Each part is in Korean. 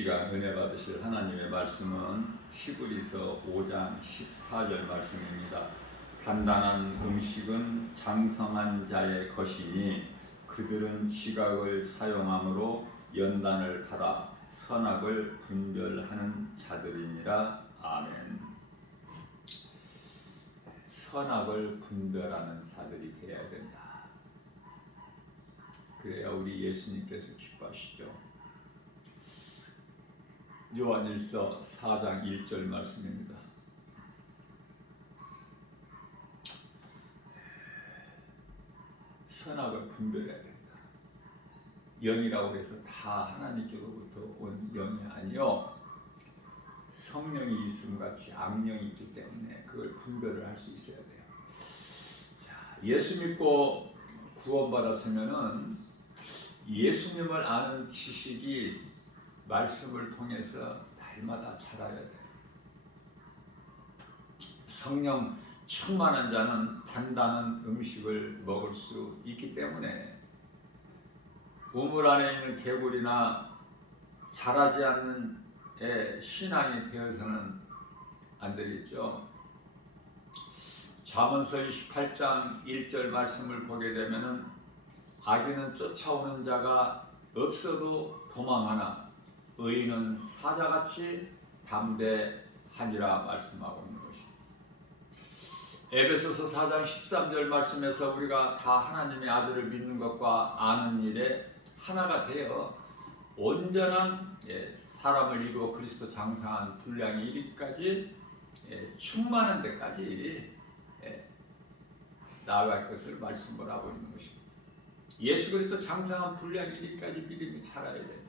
시간 은혜 받으실 하나님의 말씀은 히브리서 5장 14절 말씀입니다. 단단한 음식은 장성한 자의 것이니 그들은 지각을 사용함으로 연단을 받아 선악을 분별하는 자들이니라. 아멘. 선악을 분별하는 자들이 되어야 된다. 그래야 우리 예수님께서 기뻐하시죠. 요한일서 4장 1절 말씀입니다. 선악을 분별해야 된다. 영이라고 해서 다 하나님께로부터 온 영이 아니요, 성령이 있음 같이 악령이 있기 때문에 그걸 분별을 할 수 있어야 돼요. 자, 예수 믿고 구원받았으면은 예수님을 아는 지식이 말씀을 통해서 날마다 자라야 돼요. 성령 충만한 자는 단단한 음식을 먹을 수 있기 때문에 우물 안에 있는 개구리나 자라지 않는 신앙이 되어서는 안 되겠죠. 잠언서 28장 1절 말씀을 보게 되면은 악인은 쫓아오는 자가 없어도 도망하나 의인은 사자같이 담대하니라 말씀하고 있는 것입니다. 에베소서 4장 13절 말씀에서 우리가 다 하나님의 아들을 믿는 것과 아는 일에 하나가 되어 온전한 사람을 이루어 그리스도 장성한 분량이 이르기까지 충만한 데까지 나아갈 것을 말씀을 하고 있는 것입니다. 예수 그리스도 장성한 분량이 이르기까지 믿음이 자라야 됩니다.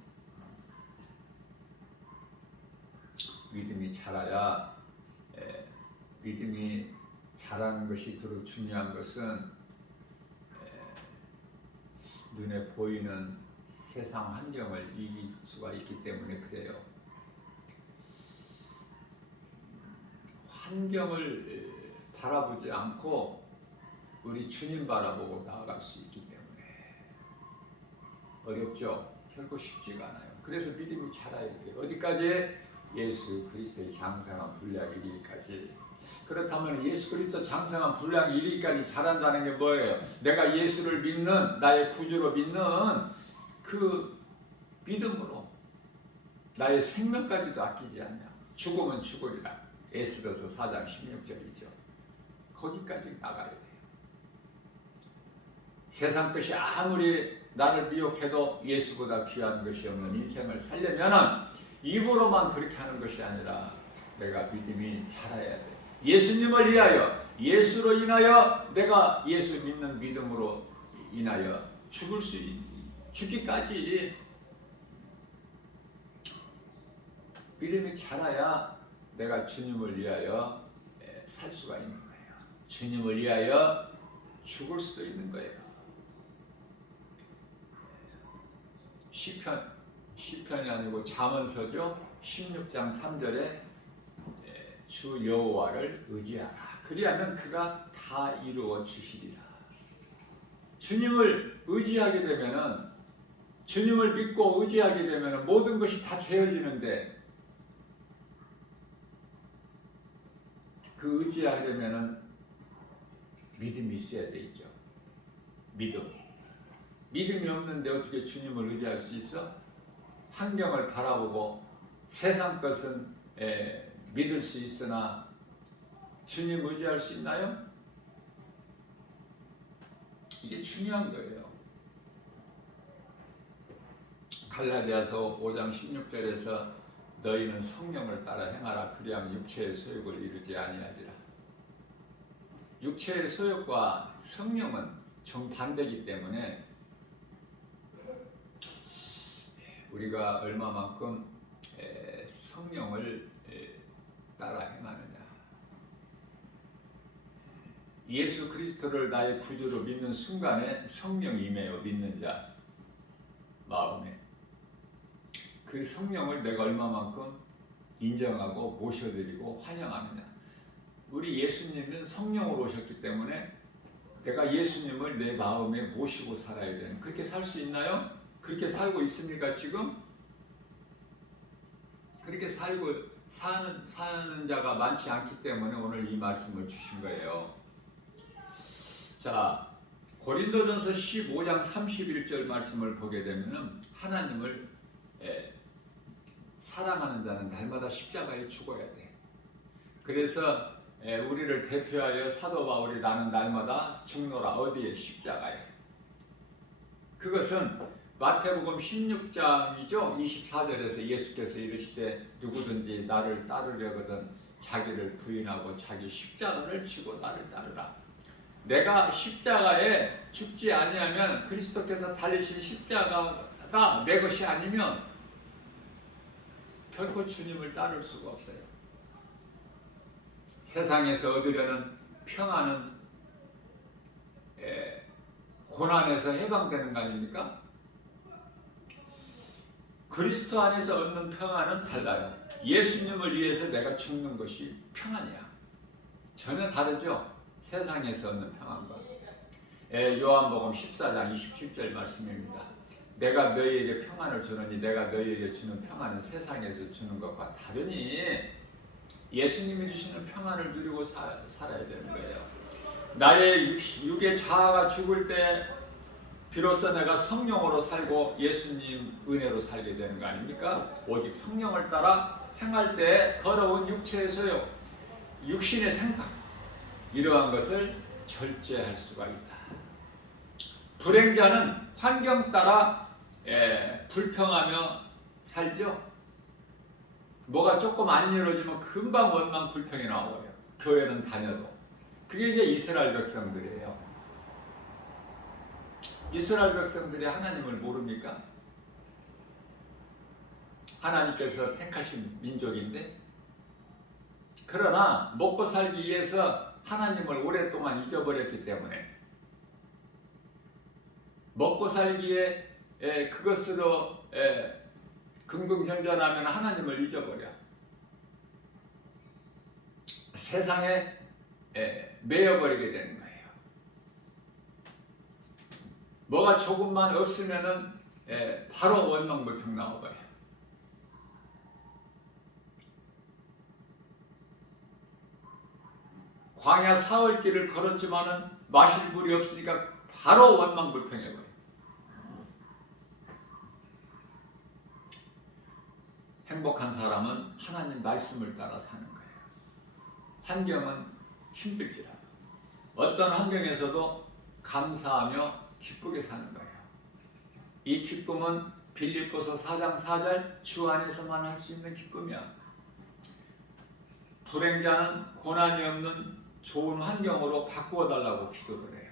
믿음이 자라야, 믿음이 자라는 것이 더욱 중요한 것은 눈에 보이는 세상 환경을 이길 수가 있기 때문에 그래요. 환경을 바라보지 않고 우리 주님 바라보고 나아갈 수 있기 때문에 어렵죠? 결코 쉽지가 않아요. 그래서 믿음이 자라야 돼요. 어디까지? 예수 그리스도의 장성한 분량이 이르기까지. 그렇다면 예수 그리스도 장성한 분량이 이르기까지 자란다는 게 뭐예요? 내가 예수를 믿는, 나의 구주로 믿는 그 믿음으로 나의 생명까지도 아끼지 않냐. 죽으면 죽으리라. 에스더서 4장 16절이죠. 거기까지 나가야 돼요. 세상 것이 아무리 나를 미혹해도 예수보다 귀한 것이 없는 인생을 살려면은 입으로만 그렇게 하는 것이 아니라 내가 믿음이 자라야 돼. 예수님을 위하여, 예수로 인하여, 내가 예수 믿는 믿음으로 인하여 죽기까지 믿음이 자라야 내가 주님을 위하여 살 수가 있는 거예요. 주님을 위하여 죽을 수도 있는 거예요. 시편이 아니고 잠언서죠. 16장 3절에 주 여호와를 의지하라. 그리하면 그가 다 이루어 주시리라. 주님을 의지하게 되면은, 주님을 믿고 의지하게 되면은 모든 것이 다 되어지는데, 그 의지하려면은 믿음이 있어야 되겠죠. 믿음이 없는데 어떻게 주님을 의지할 수 있어? 환경을 바라보고 세상 것은 믿을 수 있으나 주님 의지할 수 있나요? 이게 중요한 거예요. 갈라디아서 5장 16절에서 너희는 성령을 따라 행하라. 그리하면 육체의 소욕을 이루지 아니하리라. 육체의 소욕과 성령은 정반대이기 때문에 우리가 얼마만큼 성령을 따라 행하느냐. 예수 그리스도를 나의 구주로 믿는 순간에 성령이 임해요. 믿는 자 마음에. 그 성령을 내가 얼마만큼 인정하고 모셔드리고 환영하느냐. 우리 예수님은 성령으로 오셨기 때문에 내가 예수님을 내 마음에 모시고 살아야 되는, 그렇게 살 수 있나요? 그렇게 살고 있습니까 지금? 그렇게 살고 사는 자가 많지 않기 때문에 오늘 이 말씀을 주신 거예요. 자, 고린도전서 15장 31절 말씀을 보게 되면은 하나님을 사랑하는 자는 날마다 십자가에 죽어야 돼. 그래서 우리를 대표하여 사도 바울이 나는 날마다 죽노라. 어디에? 십자가에. 그것은 마태복음 16장이죠. 24절에서 예수께서 이르시되 누구든지 나를 따르려거든 자기를 부인하고 자기 십자가를 지고 나를 따르라. 내가 십자가에 죽지 아니하면, 그리스도께서 달리신 십자가가 내 것이 아니면 결코 주님을 따를 수가 없어요. 세상에서 얻으려는 평안은 고난에서 해방되는 거 아닙니까? 그리스도 안에서 얻는 평안은 달라요. 예수님을 위해서 내가 죽는 것이 평안이야. 전혀 다르죠? 세상에서 얻는 평안과. 요한복음 14장 27절 말씀입니다. 내가 너희에게 평안을 주노니 내가 너희에게 주는 평안은 세상에서 주는 것과 다르니 예수님이 주시는 평안을 누리고 살아야 되는 거예요. 나의 육의 자아가 죽을 때 비로소 내가 성령으로 살고 예수님 은혜로 살게 되는 거 아닙니까? 오직 성령을 따라 행할 때 더러운 육체의 소욕, 육신의 생각, 이러한 것을 절제할 수가 있다. 불행자는 환경 따라 불평하며 살죠. 뭐가 조금 안 이루어지면 금방 원망 불평이 나와요. 교회는 다녀도. 그게 이제 이스라엘 백성들이에요. 이스라엘 백성들이 하나님을 모릅니까? 하나님께서 택하신 민족인데, 그러나 먹고 살기 위해서 하나님을 오랫동안 잊어버렸기 때문에 먹고 살기에 그것으로 긍긍전전하면 하나님을 잊어버려. 세상에 매여버리게 되는 거예요. 뭐가 조금만 없으면은 바로 원망불평 나와버려요. 광야 사흘길을 걸었지만은 마실 물이 없으니까 바로 원망불평해버려요. 행복한 사람은 하나님 말씀을 따라 사는 거예요. 환경은 힘들지라도 어떤 환경에서도 감사하며 기쁘게 사는 거예요. 이 기쁨은 빌립보서 4장 4절 주 안에서만 할 수 있는 기쁨이야. 불행자는 고난이 없는 좋은 환경으로 바꾸어 달라고 기도를 해요.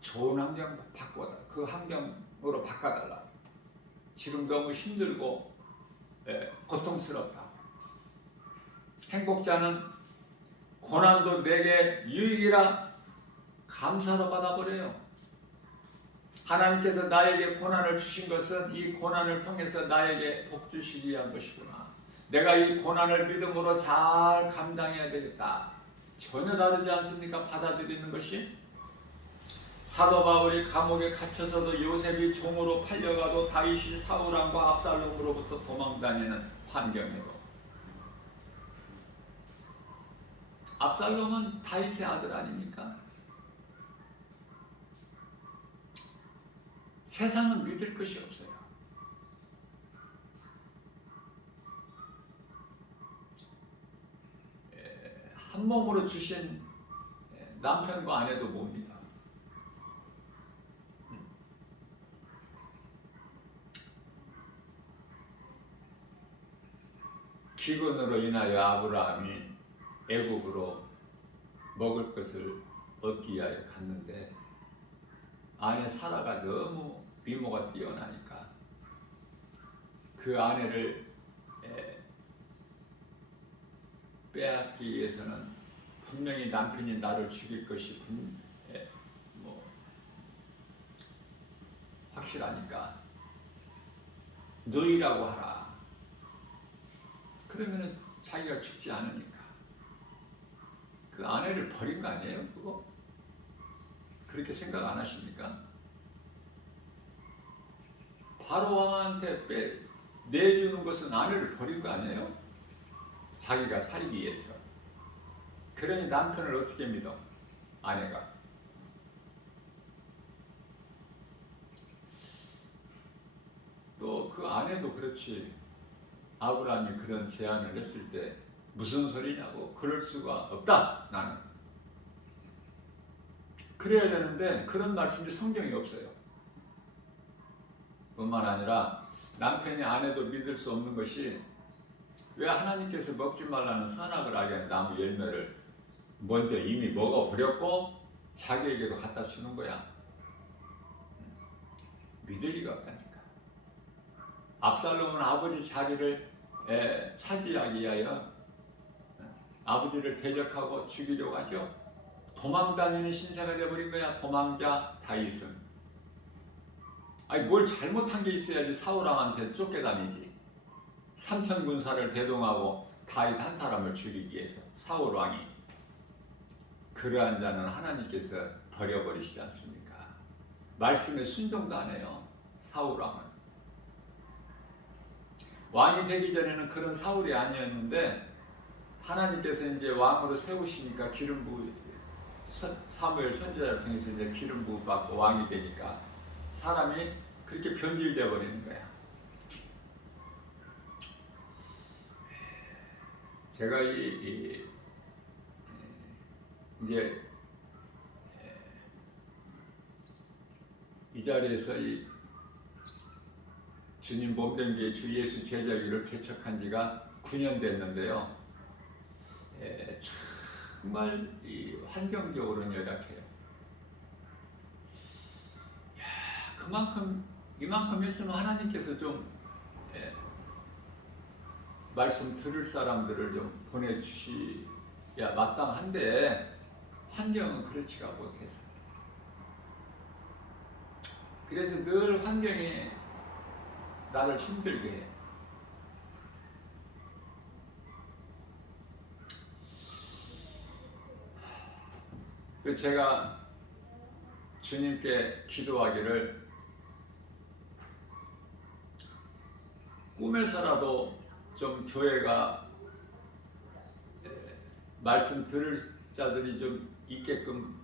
좋은 환경 바꾸어, 그 환경으로 바꿔달라고. 지금 너무 힘들고 고통스럽다. 행복자는 고난도 내게 유익이라 감사로 받아버려요. 하나님께서 나에게 고난을 주신 것은 이 고난을 통해서 나에게 복 주시기 위한 것이구나. 내가 이 고난을 믿음으로 잘 감당해야 되겠다. 전혀 다르지 않습니까? 받아들이는 것이. 사도 바울이 감옥에 갇혀서도 요셉이 종으로 팔려가도 다윗이 사울왕과 압살롬으로부터 도망다니는 환경이고, 압살롬은 다윗의 아들 아닙니까? 세상은 믿을 것이 없어요. 한 몸으로 주신 남편과 아내도 뭡니다. 기근으로 인하여 아브라함이 애굽으로 먹을 것을 얻기 위하여 갔는데 아내 사라가 너무 미모가 뛰어나니까 그 아내를 빼앗기 위해서는 분명히 남편이 나를 죽일 것이 확실하니까 누이라고 하라. 그러면은 자기가 죽지 않으니까. 그 아내를 버린 거 아니에요? 그거? 그렇게 생각 안 하십니까? 바로 왕한테 내주는 것은 아내를 버린 거 아니에요? 자기가 살기 위해서. 그러니 남편을 어떻게 믿어? 아내가. 또 그 아내도 그렇지. 아브라함이 그런 제안을 했을 때 무슨 소리냐고, 그럴 수가 없다 나는. 그래야 되는데 그런 말씀이 성경에 없어요. 뿐만 아니라 남편이 아내도 믿을 수 없는 것이, 왜 하나님께서 먹지 말라는 선악을 알게 하는 나무 열매를 먼저 이미 먹어버렸고 자기에게도 갖다 주는 거야. 믿을 리가 없다니까. 압살롬은 아버지 자리를 차지하기 위하여 아버지를 대적하고 죽이려고 하죠. 도망다니는 신세가 되어버린 거야. 도망자 다윗은. 아니 뭘 잘못한 게 있어야지 사울왕한테 쫓겨다니지. 3천 군사를 대동하고 다윗 한 사람을 죽이기 위해서. 사울왕이. 그러한 자는 하나님께서 버려버리시지 않습니까? 말씀에 순종도 안 해요. 사울왕은. 왕이 되기 전에는 그런 사울이 아니었는데 하나님께서 이제 왕으로 세우시니까 기름 부으, 사무엘 선지자를 통해서 이제 기름 부음 받고 왕이 되니까 사람이 그렇게 변질되어 버리는 거야. 제가 이제 이 자리에서 주님 몸된 게 주 예수 제자교를 개척한 지가 9년 됐는데요. 정말 환경적으로는 열악해요. 이만큼 했으면 하나님께서 좀 말씀 들을 사람들을 좀 보내주시야 마땅한데 환경은 그렇지가 못해서. 그래서 늘 환경이 나를 힘들게 해. 제가 주님께 기도하기를 꿈에서라도 좀 교회가 말씀 들을 자들이 좀 있게끔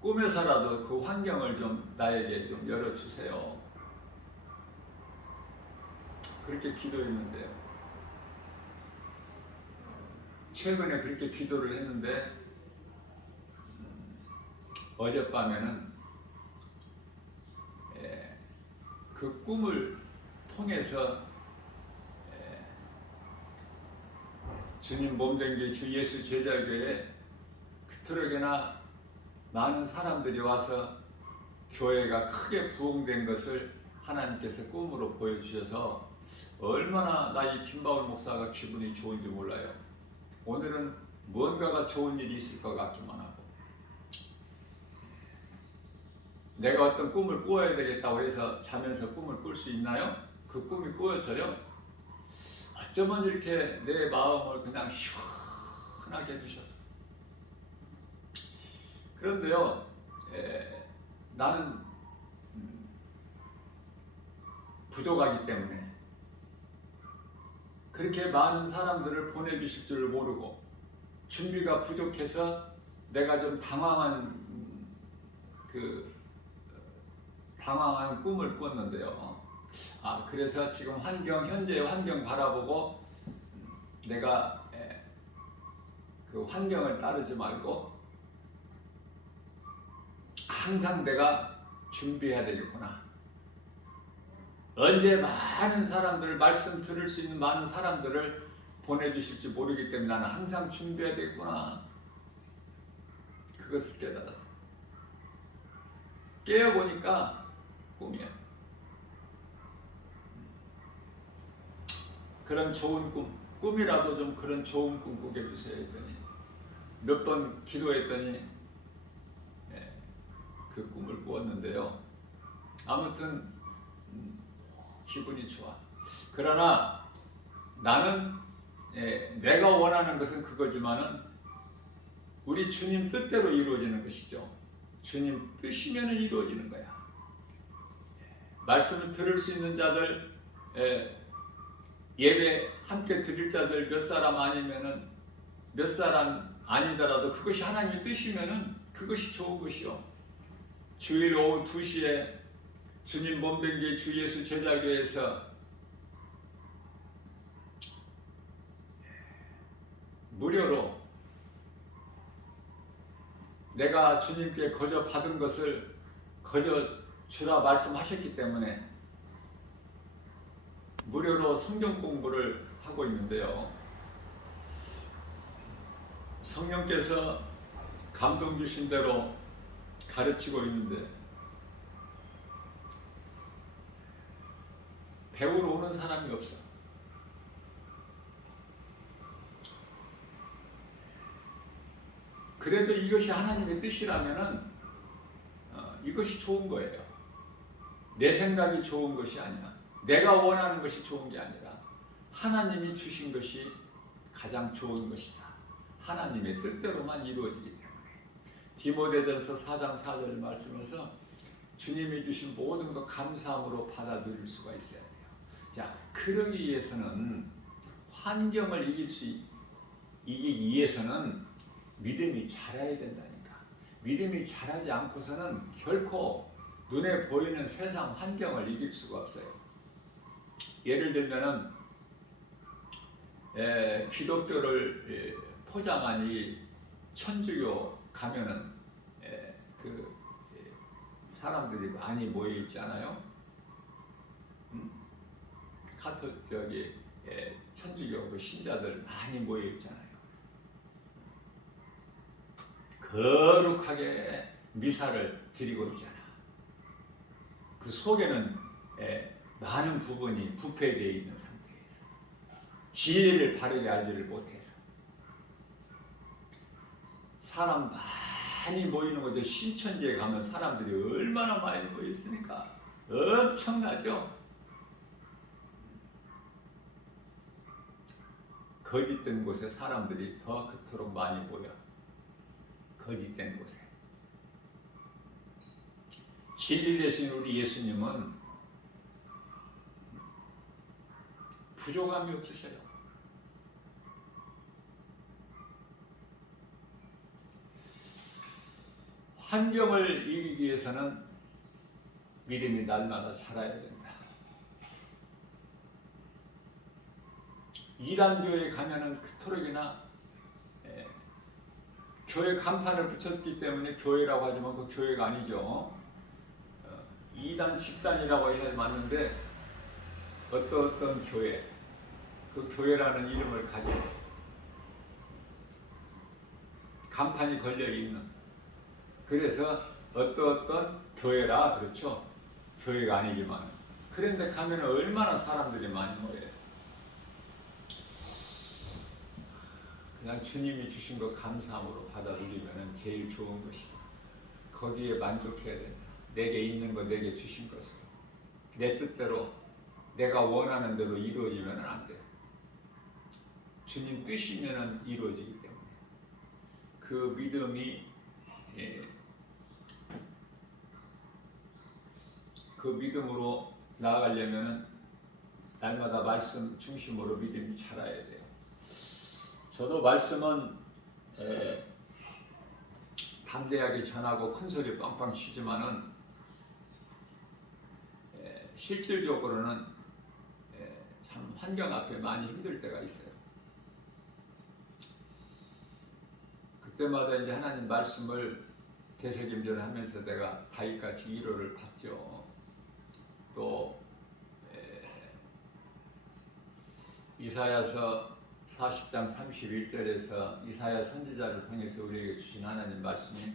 꿈에서라도 그 환경을 좀 나에게 좀 열어주세요. 그렇게 기도했는데요. 최근에 그렇게 기도를 했는데 어젯밤에는 그 꿈을 통해서 주님 몸된 게 주 예수 제자교회에 그토록이나 많은 사람들이 와서 교회가 크게 부흥된 것을 하나님께서 꿈으로 보여주셔서 얼마나 나 이 김바울 목사가 기분이 좋은지 몰라요. 오늘은 뭔가가 좋은 일이 있을 것 같기만 하고, 내가 어떤 꿈을 꾸어야 되겠다고 해서 자면서 꿈을 꿀 수 있나요? 그 꿈이 꾸어져요? 어쩌면 이렇게 내 마음을 그냥 시원하게 해주셨어. 그런데요, 나는 부족하기 때문에 그렇게 많은 사람들을 보내주실 줄 모르고 준비가 부족해서 내가 좀 당황한 꿈을 꿨는데요. 그래서 지금 현재의 환경 바라보고 내가 그 환경을 따르지 말고 항상 내가 준비해야 되겠구나. 언제 많은 사람들을, 말씀 들을 수 있는 많은 사람들을 보내주실지 모르기 때문에 나는 항상 준비해야 되겠구나. 그것을 깨달았어. 깨어보니까 꿈이야. 그런 좋은 꿈이라도 좀 그런 좋은 꿈 꾸게 해주세요 했더니 몇 번 기도했더니 그 꿈을 꾸었는데요. 아무튼 기분이 좋아. 그러나 나는 내가 원하는 것은 그거지만은 우리 주님 뜻대로 이루어지는 것이죠. 주님 뜻이면 이루어지는 거야. 말씀을 들을 수 있는 자들, 예배 함께 드릴 자들 몇 사람 아니면은 몇 사람 아니더라도 그것이 하나님의 뜻이면은 그것이 좋은 것이요. 주일 오후 2시에 주님 몸된 주 예수 제자교회에서 무료로 내가 주님께 거저 받은 것을 거저 주라 말씀하셨기 때문에 무료로 성경 공부를 하고 있는데요. 성령께서 감동 주신 대로 가르치고 있는데 배우러 오는 사람이 없어. 그래도 이것이 하나님의 뜻이라면은 이것이 좋은 거예요. 내 생각이 좋은 것이 아니라, 내가 원하는 것이 좋은 게 아니라 하나님이 주신 것이 가장 좋은 것이다. 하나님의 뜻대로만 이루어지기 때문에. 디모데전서 4장 4절 말씀에서 주님이 주신 모든 것 감사함으로 받아들일 수가 있어야 돼요. 자, 그러기 위해서는 환경을 이기기 위해서는 믿음이 자라야 된다니까. 믿음이 자라지 않고서는 결코 눈에 보이는 세상 환경을 이길 수가 없어요. 예를 들면은 기독교를 포장한 이 천주교 가면은 그 사람들이 많이 모여 있잖아요. 천주교 그 신자들 많이 모여 있잖아요. 거룩하게 미사를 드리고 있잖아. 그 속에는 많은 부분이 부패되어 있는 상태에서 진리를 바르게 알지를 못해서 사람 많이 모이는 거죠. 신천지에 가면 사람들이 얼마나 많이 모여 있으니까 엄청나죠. 거짓된 곳에 사람들이 더 그토록 많이 모여. 거짓된 곳에. 진리 되신 우리 예수님은 부족함이 없으셔요. 환경을 이기기 위해서는 믿음이 날마다 자라야 된다. 이단교에 가면은 그토록이나 교회 간판을 붙였기 때문에 교회라고 하지만 그 교회가 아니죠. 이단 집단이라고 해야 맞는데 어떤 교회, 그 교회라는 이름을 가지고 간판이 걸려 있는, 그래서 어떤 교회라 그렇죠. 교회가 아니지만 그런데 가면 얼마나 사람들이 많이 모여요. 그냥 주님이 주신 거 감사함으로 받아들이면 제일 좋은 것이다. 거기에 만족해야 된다. 내게 있는 거, 내게 주신 것을 내 뜻대로 내가 원하는 대로 이루어지면 안 돼. 주님 뜻이면 이루어지기 때문에 그 믿음이 그 믿음으로 나아가려면 날마다 말씀 중심으로 믿음이 자라야 돼요. 저도 말씀은 담대하게 전하고 큰 소리 빵빵 치지만은 실질적으로는 참 환경 앞에 많이 힘들 때가 있어요. 그때마다 이제 하나님 말씀을 되새김질하면서 내가 다윗같이 위로를 받죠. 또 이사야서 40장 31절에서 이사야 선지자를 통해서 우리에게 주신 하나님 말씀이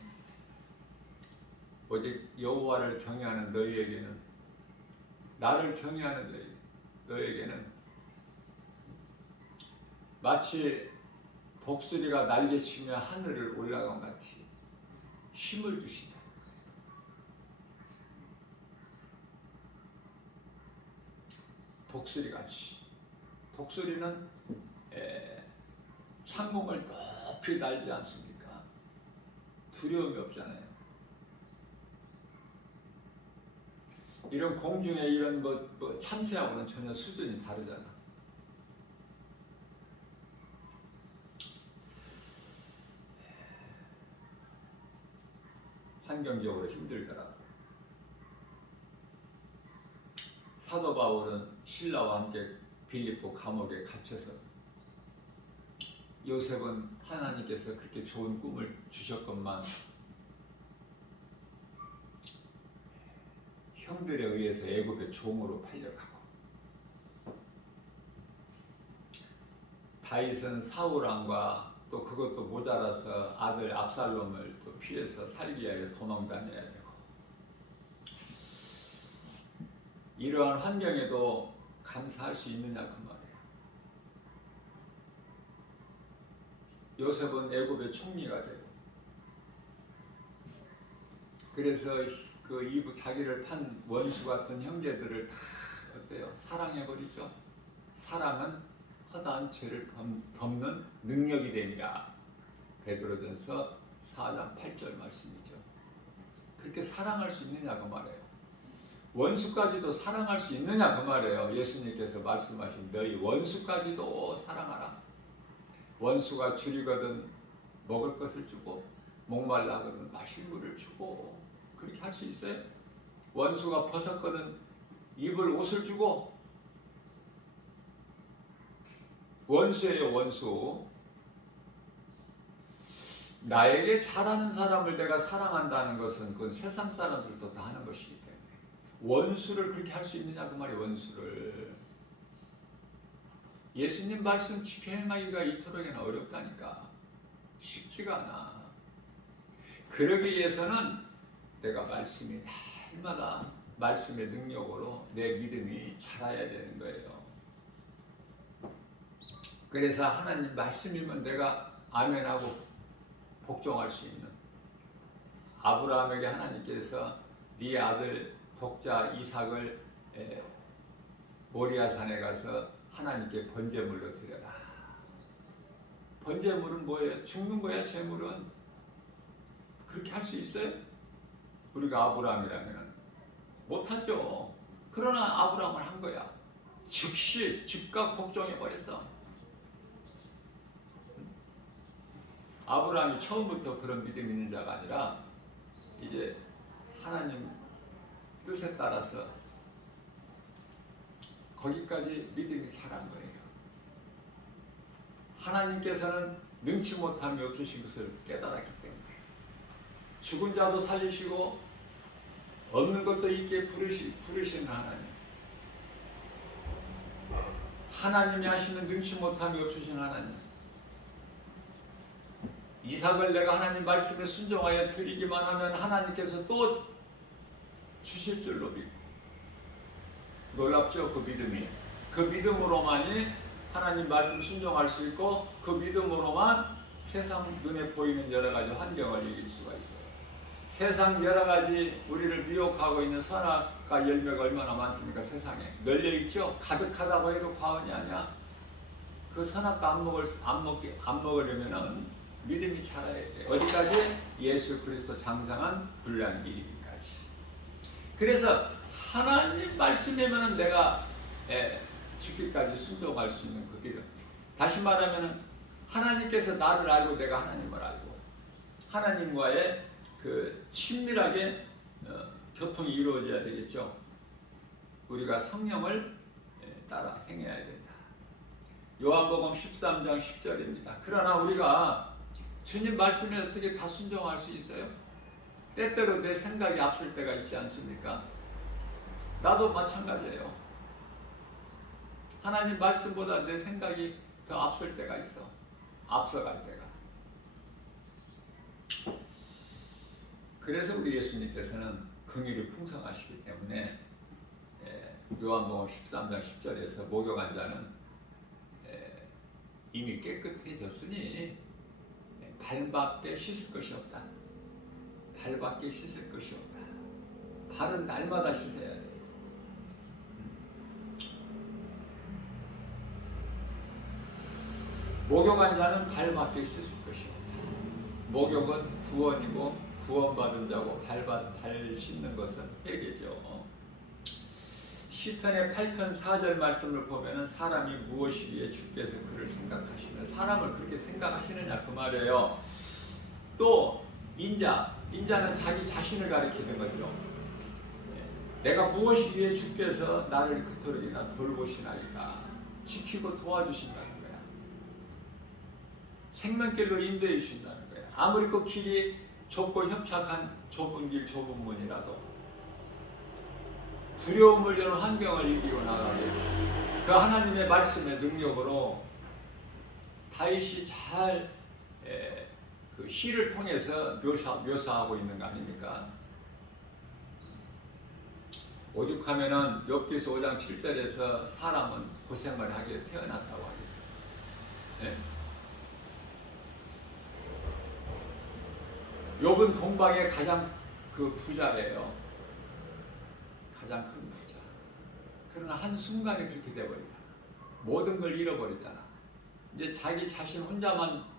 오직 여호와를 경외하는 너희에게는, 나를 경외하는 너희에게는 마치 독수리가 날개치며 하늘을 올라간 같이 힘을 주신다. 독수리같이. 독수리는 창공을 높이 날지 않습니까? 두려움이 없잖아요. 이런 공중에 이런 뭐 참새하고는 전혀 수준이 다르잖아. 환경적으로 힘들더라도 사도 바울은 신라와 함께 빌립보 감옥에 갇혀서 요셉은 하나님께서 그렇게 좋은 꿈을 주셨건만 형들에 의해서 애굽의 종으로 팔려가고 다윗은 사울 왕과 또 그것도 모자라서 아들 압살롬을 또 피해서 살기 위하여 도망 다녀야 되고 이러한 환경에도 감사할 수 있느냐 그 말이에요. 요셉은 애굽의 총리가 되고 그래서 그 이브 자기를 판 원수 같은 형제들을 다 어때요? 사랑해버리죠. 사랑은 허다한 죄를 덮는 능력이 됩니다. 베드로전서 4장 8절 말씀이죠. 그렇게 사랑할 수 있느냐 그 말이에요. 원수까지도 사랑할 수 있느냐 그 말이에요. 예수님께서 말씀하신 너희 원수까지도 사랑하라. 원수가 줄이거든 먹을 것을 주고 목말라거든 마실 물을 주고 그렇게 할 수 있어요? 원수가 벗었거든 입을 옷을 주고 원수예요 원수. 나에게 잘하는 사람을 내가 사랑한다는 것은 그건 세상 사람들도 다 하는 것이기 때문에 원수를 그렇게 할 수 있느냐 그 말이에요. 원수를 예수님 말씀 지켜 행하기가 이토록이나 어렵다니까. 쉽지가 않아. 그러기 위해서는 내가 말씀이 날마다 말씀의 능력으로 내 믿음이 자라야 되는 거예요. 그래서 하나님 말씀이면 내가 아멘하고 복종할 수 있는 아브라함에게 하나님께서 네 아들 독자 이삭을 모리아산에 가서 하나님께 번제물로 드려라. 번제물은 뭐예요? 죽는 거야. 제물은 그렇게 할 수 있어요? 우리가 아브라함이라면 못하죠. 그러나 아브라함은 한 거야. 즉시 즉각 복종해버렸어. 아브라함이 처음부터 그런 믿음이 있는 자가 아니라 이제 하나님 뜻에 따라서 거기까지 믿음이 자란 거예요. 하나님께서는 능치 못함이 없으신 것을 깨달았기 때문에 죽은 자도 살리시고 없는 것도 있게 부르시는 하나님, 하나님이 하시는 능치 못함이 없으신 하나님, 이삭을 내가 하나님 말씀에 순종하여 드리기만 하면 하나님께서 또 주실 줄로 믿고, 놀랍죠? 그 믿음이. 그 믿음으로만이 하나님 말씀 순종할 수 있고 그 믿음으로만 세상 눈에 보이는 여러 가지 환경을 이길 수가 있어요. 세상 여러 가지 우리를 미혹하고 있는 선악과 열매가 얼마나 많습니까? 세상에 널려 있죠. 가득하다고 해도 과언이 아니야. 그 선악과 안 먹으려면은 믿음이 자라야 돼. 어디까지? 예수 그리스도 장성한 분량 이르기까지. 그래서 하나님 말씀이면은 내가 죽기까지 순종할 수 있는 그 믿음. 다시 말하면은 하나님께서 나를 알고 내가 하나님을 알고 하나님과의 그 친밀하게 교통이 이루어져야 되겠죠. 우리가 성령을 따라 행해야 된다. 요한복음 13장 10절입니다. 그러나 우리가 주님 말씀에 어떻게 다 순종할 수 있어요? 때때로 내 생각이 앞설 때가 있지 않습니까? 나도 마찬가지예요. 하나님 말씀보다 내 생각이 더 앞설 때가 있어. 앞서갈 때가. 그래서 우리 예수님께서는 긍휼이 풍성하시기 때문에 요한복음 13장 10절에서 목욕한 자는 이미 깨끗해졌으니 발밖에 씻을 것이 없다. 발밖에 씻을 것이 없다. 발은 날마다 씻어야 돼. 목욕한 자는 발밖에 씻을 것이 없다. 목욕은 구원이고 구원받은 자고 발 씻는 것은 회개죠. 시편의 8편 4절 말씀을 보면은 사람이 무엇이기에 주께서 그를 생각하시며 사람을 그렇게 생각하시느냐 그 말이에요. 또 인자 인자는 자기 자신을 가리키는 거죠. 내가 무엇이 위해 주께서 나를 그토록이나 돌보시나이까, 지키고 도와주신다는 거야. 생명길로 인도해 주신다는 거야. 아무리 그 길이 좁고 협착한 좁은 길, 좁은 문이라도 두려움을 여는 환경을 이기고 나가게 해주시고, 그 하나님의 말씀의 능력으로 다윗이 잘 그 시를 통해서 묘사하고 있는 거 아닙니까? 오죽하면은 욥기서 5장 7절에서 사람은 고생을 하게 태어났다고 하겠어요. 네? 욥은 동방의 가장 그 부자예요. 가장 큰 부자. 그러나 한순간에 그렇게 돼버리잖아. 모든 걸 잃어버리잖아. 이제 자기 자신 혼자만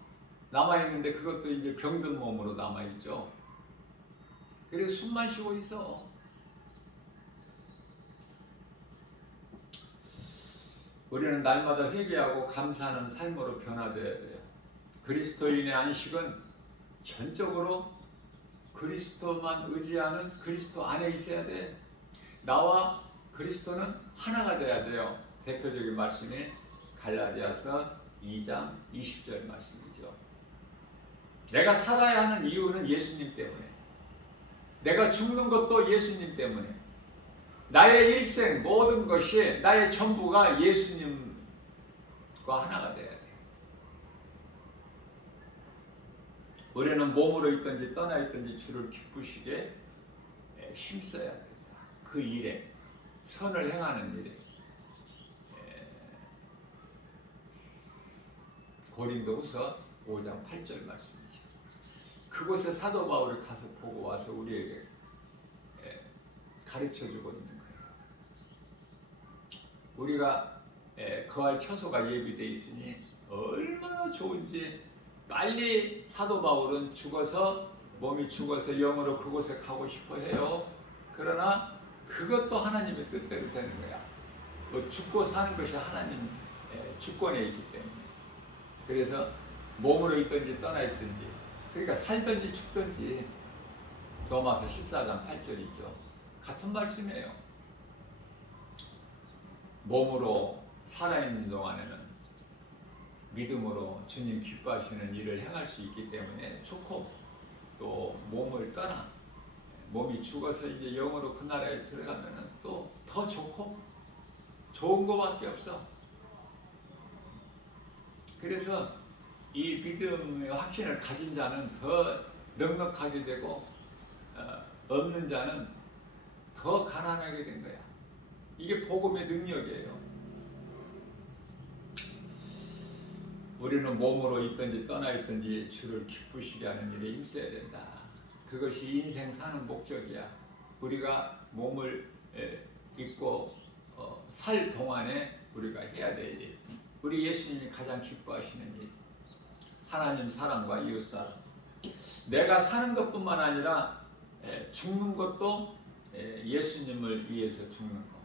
남아있는데 그것도 이제 병든 몸으로 남아있죠. 그래서 숨만 쉬고 있어. 우리는 날마다 회개하고 감사하는 삶으로 변화되어야 돼요. 그리스도인의 안식은 전적으로 그리스도만 의지하는 그리스도 안에 있어야 돼. 나와 그리스도는 하나가 돼야 돼요. 대표적인 말씀이 갈라디아서 2장 20절 말씀이죠. 내가 살아야 하는 이유는 예수님 때문에, 내가 죽는 것도 예수님 때문에, 나의 일생 모든 것이, 나의 전부가 예수님과 하나가 돼야 돼. 우리는 몸으로 있든지 떠나 있든지 주를 기쁘시게 힘써야 된다. 그 일에, 선을 행하는 일에. 고린도후서 5장 8절 말씀이죠. 그곳에 사도 바울이 가서 보고 와서 우리에게 가르쳐주고 있는 거예요. 우리가 거할 처소가 예비되어 있으니 얼마나 좋은지, 빨리 사도 바울은 죽어서, 몸이 죽어서 영으로 그곳에 가고 싶어 해요. 그러나 그것도 하나님의 뜻대로 되는 거야. 뭐 죽고 사는 것이 하나님 주권에 있기 때문에. 그래서 몸으로 있든지 떠나 있든지, 그러니까 살든지 죽든지, 로마서 14장 8절이죠. 같은 말씀이에요. 몸으로 살아있는 동안에는 믿음으로 주님 기뻐하시는 일을 행할 수 있기 때문에 좋고, 또 몸을 떠나 몸이 죽어서 이제 영으로 그 나라에 들어가면은 또 더 좋고, 좋은 것밖에 없어. 그래서 이 믿음의 확신을 가진 자는 더 넉넉하게 되고, 없는 자는 더 가난하게 된 거야. 이게 복음의 능력이에요. 우리는 몸으로 있든지 떠나 있든지 주를 기쁘시게 하는 일에 힘써야 된다. 그것이 인생 사는 목적이야. 우리가 몸을 입고 살 동안에 우리가 해야 될 일, 우리 예수님이 가장 기뻐하시는 일, 하나님 사랑과 이웃 사랑. 내가 사는 것뿐만 아니라 죽는 것도 예수님을 위해서 죽는 것.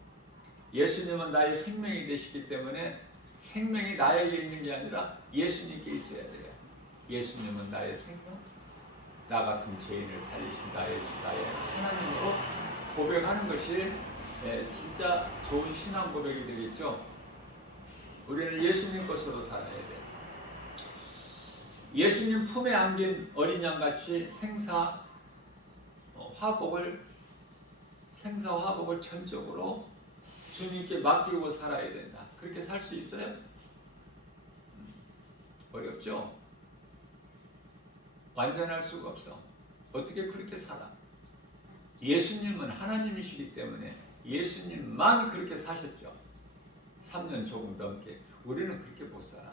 예수님은 나의 생명이 되시기 때문에 생명이 나에게 있는 게 아니라 예수님께 있어야 돼요. 예수님은 나의 생명, 나 같은 죄인을 살리신 나의 주, 나의 하나님으로 고백하는 것이 진짜 좋은 신앙 고백이 되겠죠. 우리는 예수님 것으로 살아야 돼. 예수님 품에 안긴 어린 양같이 생사화복을 전적으로 주님께 맡기고 살아야 된다. 그렇게 살 수 있어요? 어렵죠? 완전할 수가 없어. 어떻게 그렇게 살아? 예수님은 하나님이시기 때문에 예수님만 그렇게 사셨죠. 3년 조금 넘게. 우리는 그렇게 못 살아.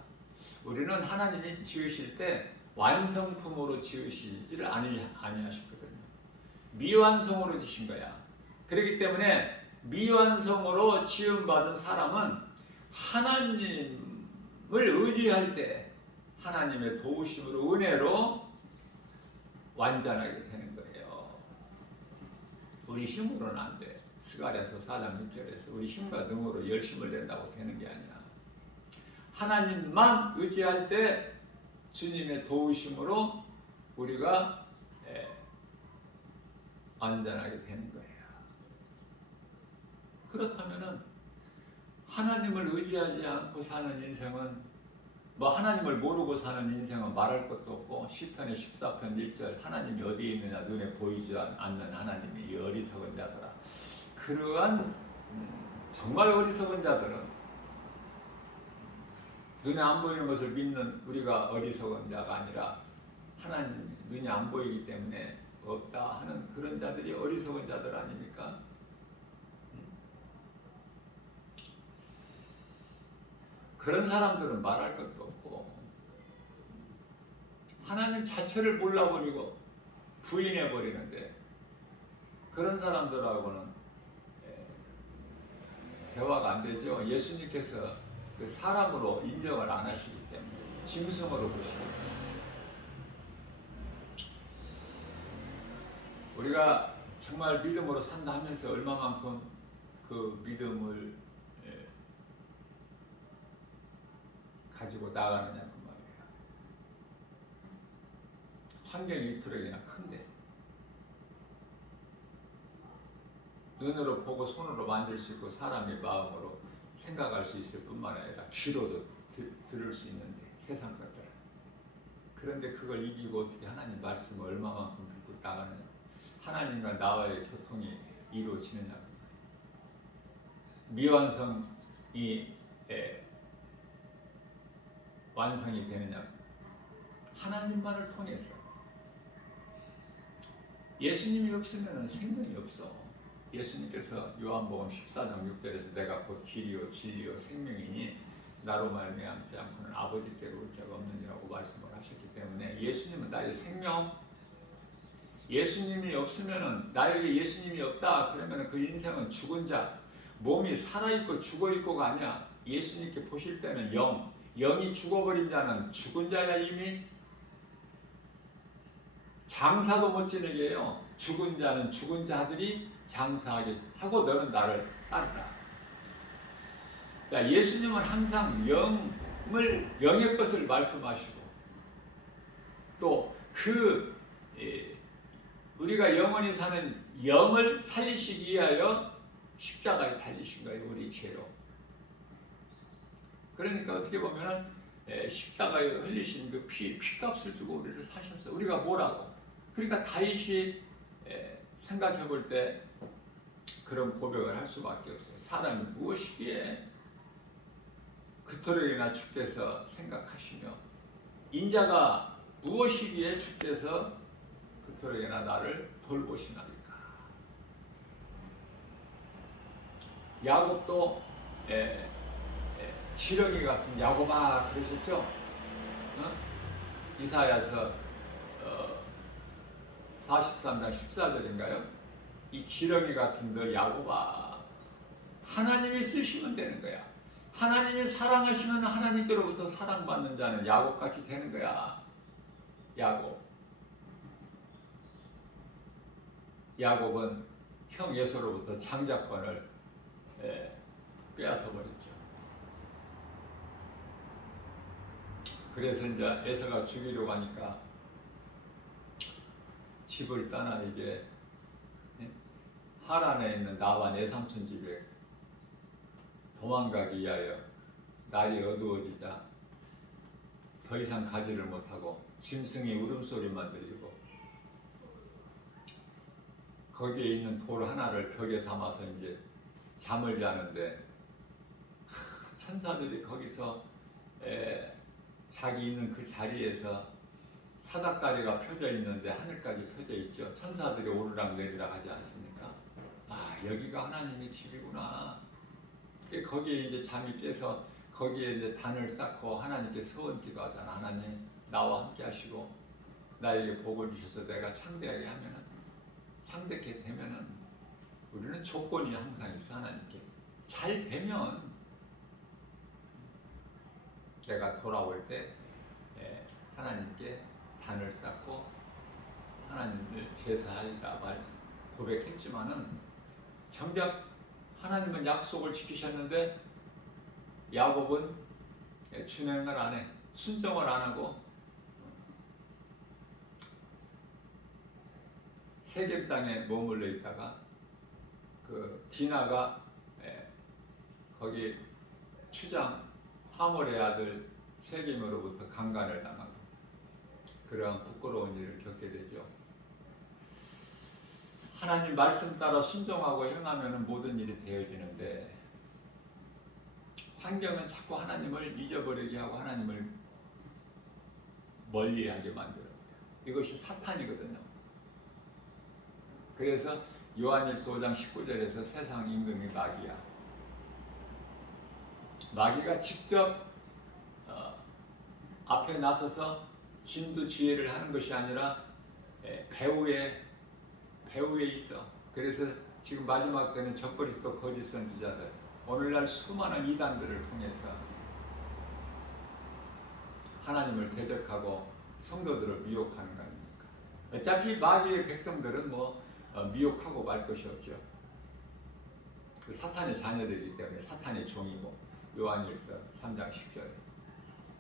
우리는 하나님이 지으실 때 완성품으로 지으시지를 아니하셨거든요. 미완성으로 지신 거야. 그렇기 때문에 미완성으로 지음받은 사람은 하나님을 의지할 때 하나님의 도우심으로, 은혜로 완전하게 되는 거예요. 우리 힘으로는 안 돼. 스가랴서 4장 6절에서 우리 힘과 능으로 열심을 낸다고 되는 게 아니야. 하나님만 의지할 때 주님의 도우심으로 우리가 안전하게 되는 거예요. 그렇다면은 하나님을 의지하지 않고 사는 인생은 뭐 하나님을 모르고 사는 인생은 말할 것도 없고 시편의 14편 1절 하나님이 어디에 있느냐 눈에 보이지 않는 하나님이 이 어리석은 자들아. 그러한 정말 어리석은 자들은 눈에 안 보이는 것을 믿는 우리가 어리석은 자가 아니라 하나님 눈이 안 보이기 때문에 없다 하는 그런 자들이 어리석은 자들 아닙니까? 그런 사람들은 말할 것도 없고 하나님 자체를 몰라버리고 부인해버리는데 그런 사람들하고는 대화가 안 되죠. 예수님께서 그 사람으로 인정을 안 하시기 때문에 짐승으로 보시고 우리가 정말 믿음으로 산다 하면서 얼마만큼 그 믿음을 가지고 나가느냐 그 말이에요. 환경이 이토록이나 큰데 눈으로 보고 손으로 만질 수 있고 사람의 마음으로 생각할 수 있을 뿐만 아니라 귀로도 들을 수 있는데 세상 것들은 그런데 그걸 이기고 어떻게 하나님 말씀을 얼마만큼 듣고 나가느냐 하나님과 나와의 교통이 이루어지느냐 미완성이 완성이 되느냐 하나님만을 통해서 예수님이 없으면 생명이 없어. 예수님께서 요한복음 14장 6절에서 내가 곧 길이요 진리요 생명이니 나로 말미암지 않고는 아버지께로 올 자가 없느니라고 말씀을 하셨기 때문에 예수님은 나의 생명. 예수님이 없으면 나에게 예수님이 없다 그러면 그 인생은 죽은 자 몸이 살아있고 죽어있고가 아니야. 예수님께 보실 때는 영이 죽어버린 자는 죽은 자야. 이미 장사도 못 지내게 해요. 죽은 자는 죽은 자들이 장사하게 하고 너는 나를 따르라. 그러니까 예수님은 항상 영의 것을 말씀하시고 또 우리가 영원히 사는 영을 살리시기 위하여 십자가에 달리신 거예요. 우리 죄로. 그러니까 어떻게 보면은 십자가에 흘리신 그 피값을 주고 우리를 사셨어요. 우리가 뭐라고? 그러니까 다윗이 생각해 볼 때 그런 고백을 할 수밖에 없어요. 사람이 무엇이기에 그토록이나 주께서 생각하시며 인자가 무엇이기에 주께서 그토록이나 나를 돌보시나이까. 야곱도 지렁이 같은 야곱아 그러셨죠? 어? 이사야서 43장 14절인가요? 이 지렁이 같은 너 야곱아 하나님이 쓰시면 되는 거야. 하나님이 사랑하시면 하나님께로부터 사랑받는 자는 야곱같이 되는 거야. 야곱은 형 에서로부터 장자권을 빼앗아 버렸죠. 그래서 이제 에서가 죽이려고 하니까 집을 떠나 이제 하란에 있는 나반 외삼촌 집에 도망가기 위하여 날이 어두워지자 더 이상 가지를 못하고 짐승이 울음소리만 들리고 거기에 있는 돌 하나를 벽에 삼아서 이제 잠을 자는데 천사들이 거기서 자기 있는 그 자리에서 사닥다리가 펴져 있는데 하늘까지 펴져 있죠. 천사들이 오르락 내리락 하지 않습니까? 아, 여기가 하나님의 집이구나. 거기에 이제 잠이 깨서 거기에 이제 단을 쌓고 하나님께 서원 기도하잖아. 하나님 나와 함께 하시고 나에게 복을 주셔서 내가 창대하게 하면은 창대하게 되면은 우리는 조건이 항상 있어. 하나님께 잘 되면 내가 돌아올 때 하나님께 단을 쌓고 하나님을 제사하리라 고백했지만은 정작 하나님은 약속을 지키셨는데 야곱은 준행을 안 해. 순종을 안 하고 세겜 땅에 머물러 있다가 그 디나가 거기 추장 하몰의 아들 세겜으로부터 강간을 당하고 그러한 부끄러운 일을 겪게 되죠. 하나님 말씀 따라 순종하고 행하면 모든 일이 되어지는데 환경은 자꾸 하나님을 잊어버리게 하고 하나님을 멀리하게 만들어요. 이것이 사탄이거든요. 그래서 요한일서 5장 19절에서 세상 임금이 마귀야. 마귀가 직접 앞에 나서서 진두지휘를 하는 것이 아니라 배후에 있어. 그래서 지금 마지막 때는 적그리스도 거짓 선지자들, 오늘날 수많은 이단들을 통해서 하나님을 대적하고 성도들을 미혹하는 거 아닙니까? 어차피 마귀의 백성들은 미혹하고 말 것이 없죠. 그 사탄의 자녀들이기 때문에 사탄의 종이고, 요한일서 3장 10절에.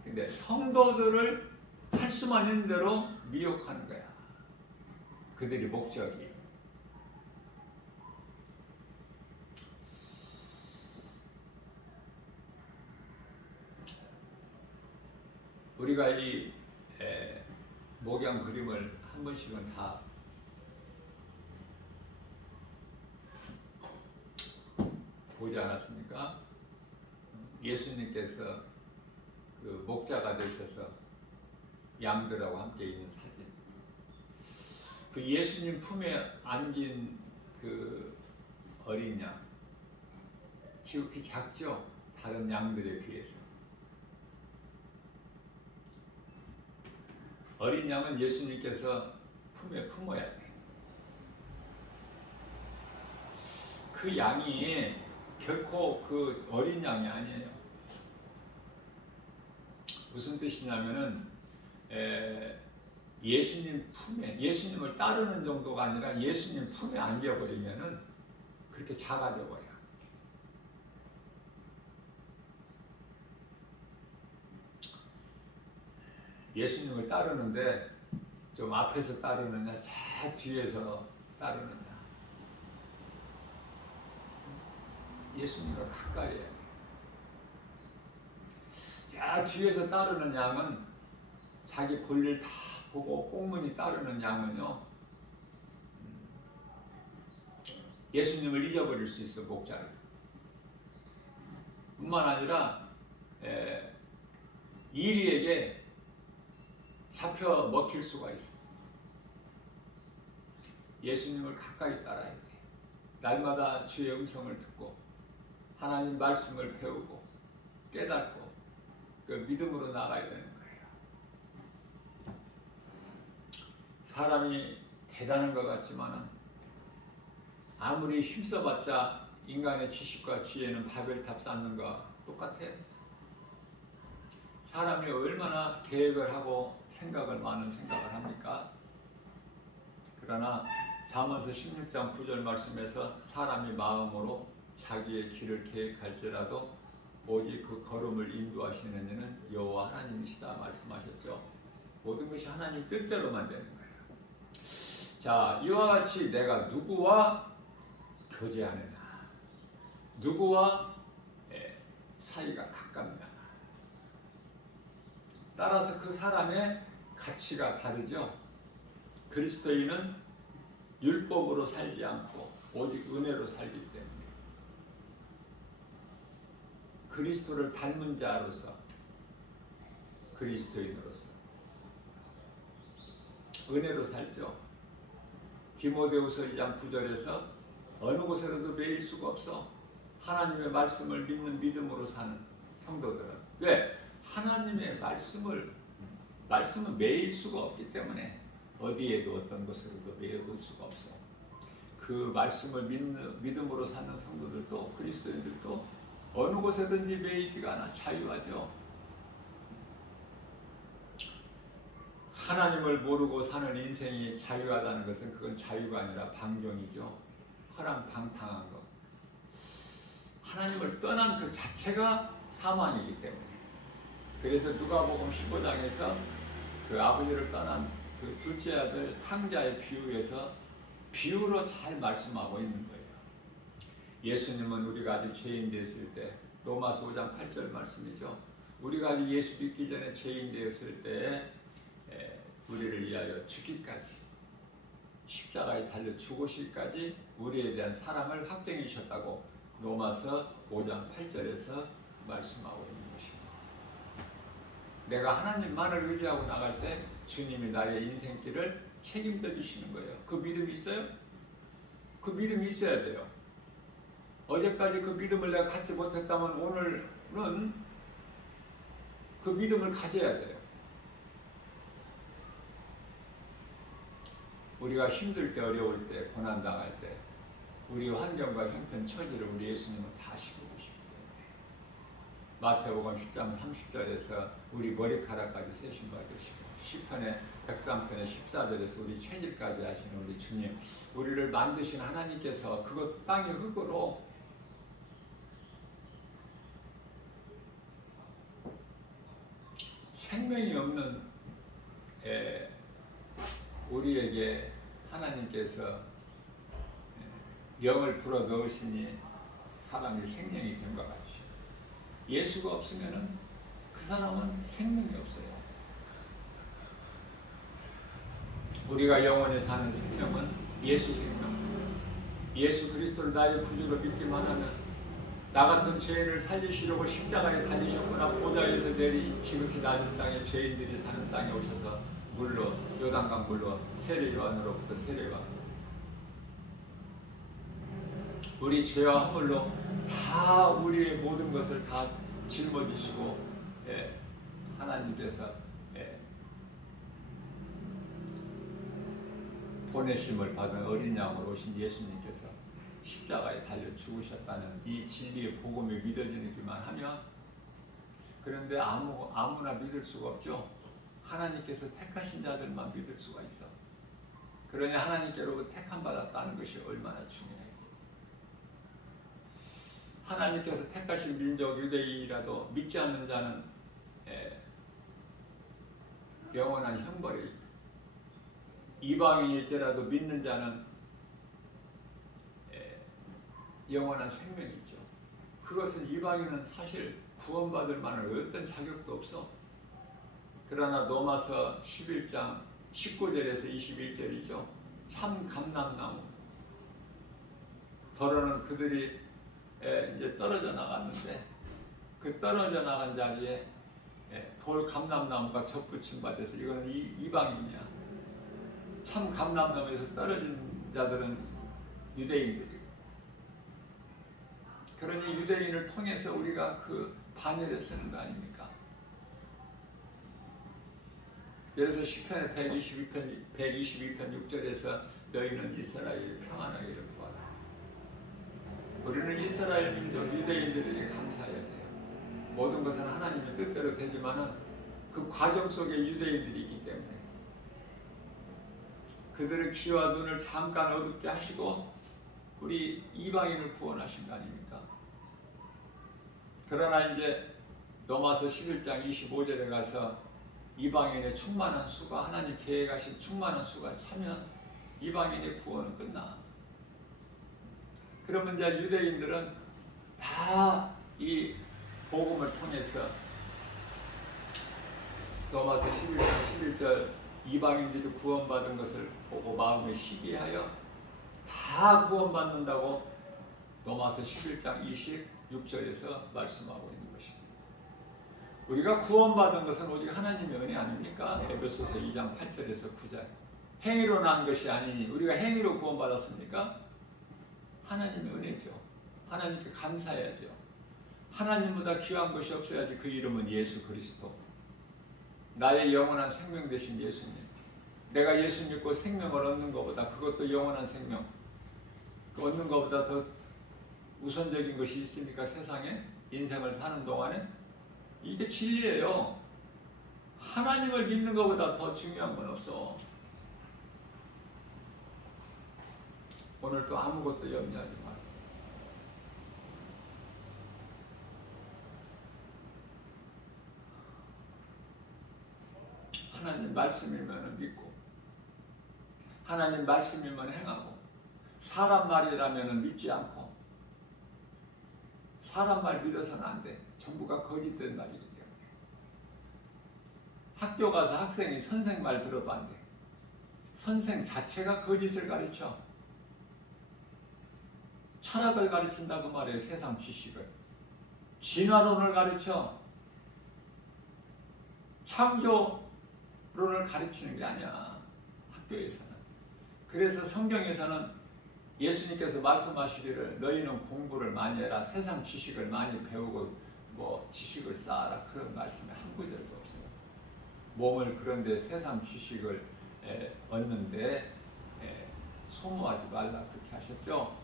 근데 성도들을 할 수만 있는 대로 미혹하는 거야. 그들이 목적이. 우리가 이 목양 그림을 한 번씩은 다 보지 않았습니까? 예수님께서 그 목자가 되셔서 양들하고 함께 있는 사진. 그 예수님 품에 안긴 그 어린 양, 지극히 작죠? 다른 양들에 비해서. 어린 양은 예수님께서 품에 품어야 돼. 그 양이 결코 그 어린 양이 아니에요. 무슨 뜻이냐면은 예수님 품에, 예수님을 따르는 정도가 아니라 예수님 품에 안겨버리면은 그렇게 작아져 버려. 예수님을 따르는데 좀 앞에서 따르느냐, 저 뒤에서 따르느냐. 예수님과 가까이 해야 돼. 저 뒤에서 따르는 양은 자기 볼일 다 보고 꽁무니 따르는 양은요, 예수님을 잊어버릴 수 있어, 목자를. 뿐만 아니라 이리에게 잡혀 먹힐 수가 있어. 예수님을 가까이 따라야 돼. 날마다 주의 음성을 듣고 하나님 말씀을 배우고 깨닫고 그 믿음으로 나가야 되는 거예요. 사람이 대단한 것 같지만은 아무리 힘써봤자 인간의 지식과 지혜는 바벨탑 쌓는 거와 똑같아. 사람이 얼마나 계획을 하고 많은 생각을 합니까? 그러나 잠언서 16장 9절 말씀에서 사람이 마음으로 자기의 길을 계획할지라도 오직 그 걸음을 인도하시는 이는 여호와 하나님이시다 말씀하셨죠. 모든 것이 하나님 뜻대로만 되는 거예요. 자, 이와 같이 내가 누구와 교제하느냐, 누구와 사이가 가깝냐, 따라서 그 사람의 가치가 다르죠. 그리스도인은 율법으로 살지 않고 오직 은혜로 살기 때문에 그리스도를 닮은 자로서, 그리스도인으로서 은혜로 살죠. 디모데후서 2장 9절에서 어느 곳에서도 매일 수가 없어. 하나님의 말씀을 믿는 믿음으로 사는 성도들은. 왜? 하나님의 말씀은 매일 수가 없기 때문에 어디에도 어떤 곳에서도 매일 수가 없어. 그 말씀을 믿음으로 사는 성도들도, 그리스도인들도 어느 곳에든지 매이지가 않아. 자유하죠. 하나님을 모르고 사는 인생이 자유하다는 것은 그건 자유가 아니라 방종이죠. 허랑방탕한 것. 하나님을 떠난 그 자체가 사망이기 때문에. 그래서 누가복음 15장에서 그 아버지를 떠난 그 둘째 아들 탕자의 비유에서 비유로 잘 말씀하고 있는 거예요. 예수님은 우리가 아직 죄인 됐을 때, 로마서 5장 8절 말씀이죠. 우리가 아직 예수 믿기 전에 죄인 되었을 때 우리를 위하여 죽기까지, 십자가에 달려 죽으실까지 우리에 대한 사랑을 확증해 주셨다고 로마서 5장 8절에서 말씀하고 있는 것입니다. 내가 하나님만을 의지하고 나갈 때 주님이 나의 인생길을 책임져 주시는 거예요. 그 믿음이 있어요? 그 믿음이 있어야 돼요. 어제까지 그 믿음을 내가 갖지 못했다면 오늘은 그 믿음을 가져야 돼요. 우리가 힘들 때, 어려울 때, 고난당할 때 우리 환경과 형편, 처지를 우리 예수님은 다 아시고 계시기 때문에 마태복음 10장 30절에서 우리 머리카락까지 세심 받으시고 시편의 103편의 14절에서 우리 체질까지 하시는 우리 주님, 우리를 만드신 하나님께서 그것 땅의 흙으로 생명이 없는 우리에게 하나님께서 영을 불어 넣으시니 사람이 생명이 된 것 같이, 예수가 없으면 그 사람은 생명이 없어요. 우리가 영원히 사는 생명은 예수 생명, 예수 그리스도를 나의 구주로 믿기만 하면, 나 같은 죄인을 살리시려고 십자가에 달리셨구나, 보좌에서 내리 지극히 낮은 땅에 죄인들이 사는 땅에 오셔서 물로, 요단강 물로 세례 요한으로부터 세례와 우리 죄와 허물로 다 우리의 모든 것을 다 짊어지시고 하나님께서 보내심을 받은 어린 양으로 오신 예수님께서 십자가에 달려 죽으셨다는 이 진리의 복음이 믿어지기만 하면, 그런데 아무나 믿을 수가 없죠. 하나님께서 택하신 자들만 믿을 수가 있어. 그러니 하나님께로부터 택함 받았다는 것이 얼마나 중요해요. 하나님께서 택하신 민족 유대인이라도 믿지 않는 자는 영원한 형벌이 있고, 이방인일지라도 믿는 자는 영원한 생명이 있죠. 그것은 이방인은 사실 구원받을 만한 어떤 자격도 없어. 그러나 로마서 11장 19절에서 21절이죠. 참 감람나무, 더러는 그들이 이제 떨어져 나갔는데 그 떨어져 나간 자리에 돌 감람나무가 접붙임 받아서 이거는 이방인이야. 참 감람나무에서 떨어진 자들은 유대인들이고, 그러니 유대인을 통해서 우리가 그 반열에 쓰는 거 아닙니까? 그래서 시편의 122편 6절에서 너희는 이스라엘 평안하기를 구하라. 우리는 이스라엘 민족 유대인들에게 감사해야 돼요. 모든 것은 하나님의 뜻대로 되지만은 그 과정 속에 유대인들이 있기 때문에 그들의 귀와 눈을 잠깐 어둡게 하시고 우리 이방인을 구원하신 거 아닙니까? 그러나 이제 로마서 11장 25절에 가서 이방인의 충만한 수가, 하나님 계획하신 충만한 수가 차면 이방인의 구원은 끝나. 그러면 이제 유대인들은 다 이 복음을 통해서 로마서 11장 11절 이방인들이 구원받은 것을 보고 마음에 시기하여 다 구원받는다고 로마서 11장 26절에서 말씀하고 있는 것입니다. 우리가 구원받은 것은 오직 하나님의 은혜 아닙니까? 에베소서 2장 8절에서 9절. 행위로 난 것이 아니니, 우리가 행위로 구원받았습니까? 하나님의 은혜죠. 하나님께 감사해야죠. 하나님보다 귀한 것이 없어야지. 그 이름은 예수 그리스도, 나의 영원한 생명 되신 예수님. 내가 예수 믿고 생명을 얻는 것보다, 그것도 영원한 생명 얻는 것보다 더 우선적인 것이 있습니까? 세상에 인생을 사는 동안에 이게 진리예요. 하나님을 믿는 것보다 더 중요한 건 없어. 오늘 또 아무것도 염려하지 마. 하나님 말씀이면 믿고, 하나님 말씀이면 행하고, 사람 말이라면 믿지 않고, 사람 말 믿어서는 안 돼. 전부가 거짓된 말이기 때문에. 학교 가서 학생이 선생 말 들어도 안 돼. 선생 자체가 거짓을 가르쳐. 철학을 가르친다고 말해요. 세상 지식을. 진화론을 가르쳐. 창조론을 가르치는 게 아니야. 학교에서는. 그래서 성경에서는 예수님께서 말씀하시기를 너희는 공부를 많이 해라. 세상 지식을 많이 배우고 뭐 지식을 쌓아라. 그런 말씀이 한 구절도 없어요. 몸을 그런데 세상 지식을 얻는데 소모하지 말라 그렇게 하셨죠.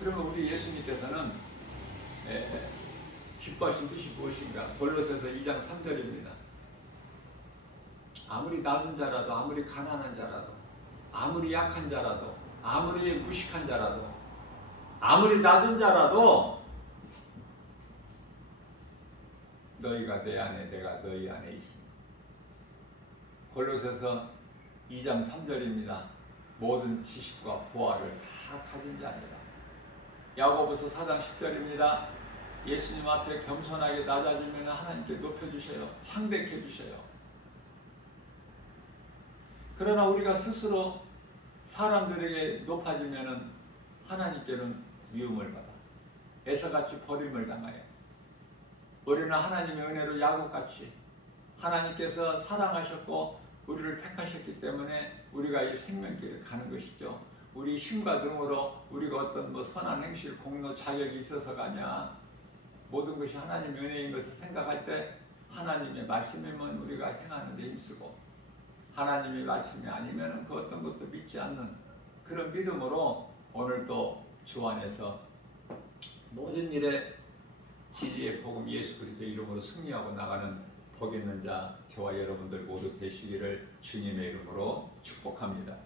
그러면 우리 예수님께서는 기뻐하신 뜻이 무엇인가? 골로새서 2장 3절입니다. 아무리 낮은 자라도, 아무리 가난한 자라도, 아무리 약한 자라도, 아무리 무식한 자라도, 아무리 낮은 자라도 너희가 내 안에, 내가 너희 안에 있습니다. 골로새서 2장 3절입니다. 모든 지식과 보화를 다 가진 자니라. 야고보서 4장 10절입니다. 예수님 앞에 겸손하게 낮아지면 하나님께 높여주셔요. 창백해 주셔요. 그러나 우리가 스스로 사람들에게 높아지면 하나님께는 미움을 받아. 에서같이 버림을 당하여. 우리는 하나님의 은혜로 야곱같이 하나님께서 사랑하셨고 우리를 택하셨기 때문에 우리가 이 생명길을 가는 것이죠. 우리 힘과 능으로 우리가 어떤 뭐 선한 행실, 공로, 자격이 있어서가 아니야. 모든 것이 하나님의 은혜인 것을 생각할 때 하나님의 말씀이면 우리가 행하는 데 힘쓰고, 하나님의 말씀이 아니면 그 어떤 것도 믿지 않는 그런 믿음으로 오늘도 주 안에서 모든 일에 진리의 복음 예수 그리스도 이름으로 승리하고 나가는 복 있는 자 저와 여러분들 모두 되시기를 주님의 이름으로 축복합니다.